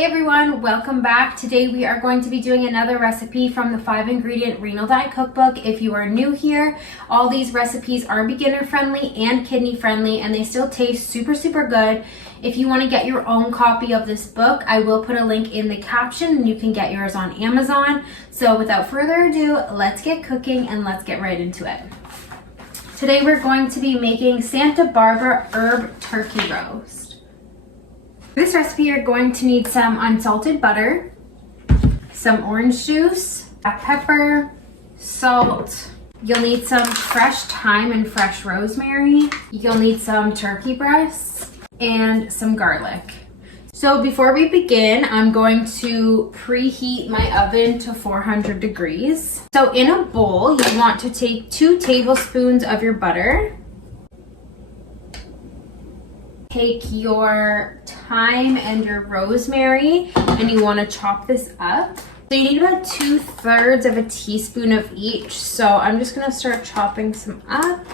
Hey everyone, welcome back. Today we are going to be doing another recipe from the 5-ingredient Renal Diet Cookbook. If you are new here, all these recipes are beginner friendly and kidney friendly, and they still taste super good. If you want to get your own copy of this book, I will put a link in the caption and you can get yours on Amazon. So without further ado, let's get cooking and let's get right into it. Today we're going to be making Santa Barbara herb turkey roast. For this recipe, you're going to need some unsalted butter, some orange juice, black pepper, salt. You'll need some fresh thyme and fresh rosemary. You'll need some turkey breasts and some garlic. So before we begin, I'm going to preheat my oven to 400 degrees. So in a bowl, you want to take 2 tablespoons of your butter. Take your thyme and your rosemary and you want to chop this up. So you need about 2/3 of a teaspoon of each. So I'm just going to start chopping some up.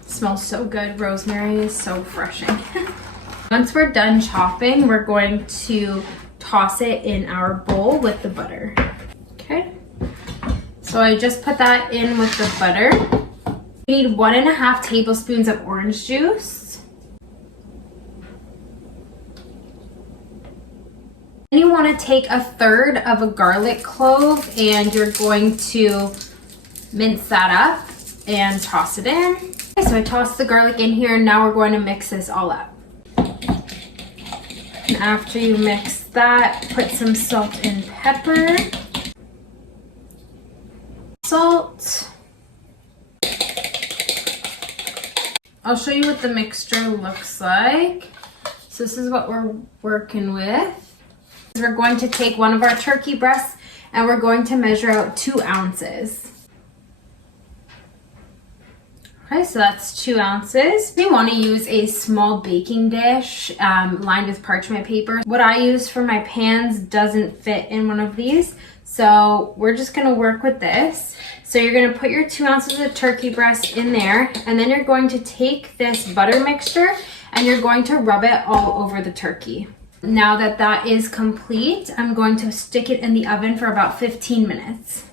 It smells so good. Rosemary is so refreshing. Once we're done chopping, we're going to toss it in our bowl with the butter. Okay. So I just put that in with the butter. You need 1.5 tablespoons of orange juice. Then you want to take 1/3 of a garlic clove and you're going to mince that up and toss it in. Okay, so I tossed the garlic in here and now we're going to mix this all up. And after you mix that, put some salt and pepper. Salt. I'll show you what the mixture looks like. So this is what we're working with. We're going to take one of our turkey breasts and we're going to measure out 2 ounces. Okay, so that's 2 ounces. We want to use a small baking dish lined with parchment paper. What I use for my pans doesn't fit in one of these, so we're just going to work with this. So you're going to put your 2 ounces of turkey breast in there, and then you're going to take this butter mixture and you're going to rub it all over the turkey. Now that that is complete, I'm going to stick it in the oven for about 15 minutes.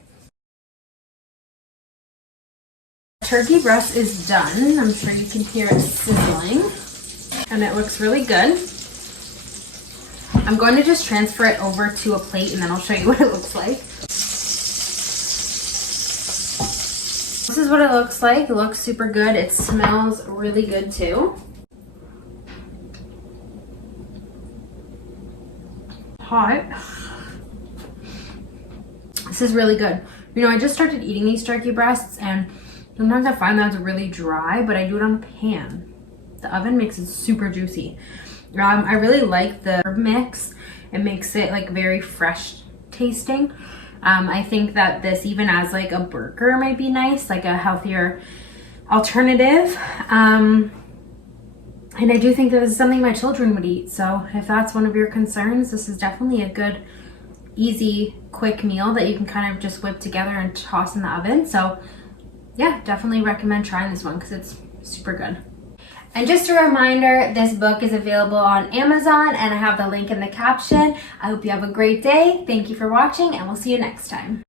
Turkey breast is done. I'm sure you can hear it sizzling and it looks really good. I'm going to just transfer it over to a plate and then I'll show you what it looks like. This is what it looks like. It looks super good. It smells really good too. Hot. This is really good. You know, I just started eating these turkey breasts and sometimes I find that it's really dry, but I do it on a pan. The oven makes it super juicy. I really like the herb mix. It makes it like very fresh tasting. I think that this even as like a burger might be nice, like a healthier alternative. And I do think that this is something my children would eat. So if that's one of your concerns, this is definitely a good, easy, quick meal that you can kind of just whip together and toss in the oven. So yeah, definitely recommend trying this one because it's super good. And just a reminder, this book is available on Amazon and I have the link in the caption. I hope you have a great day. Thank you for watching and we'll see you next time.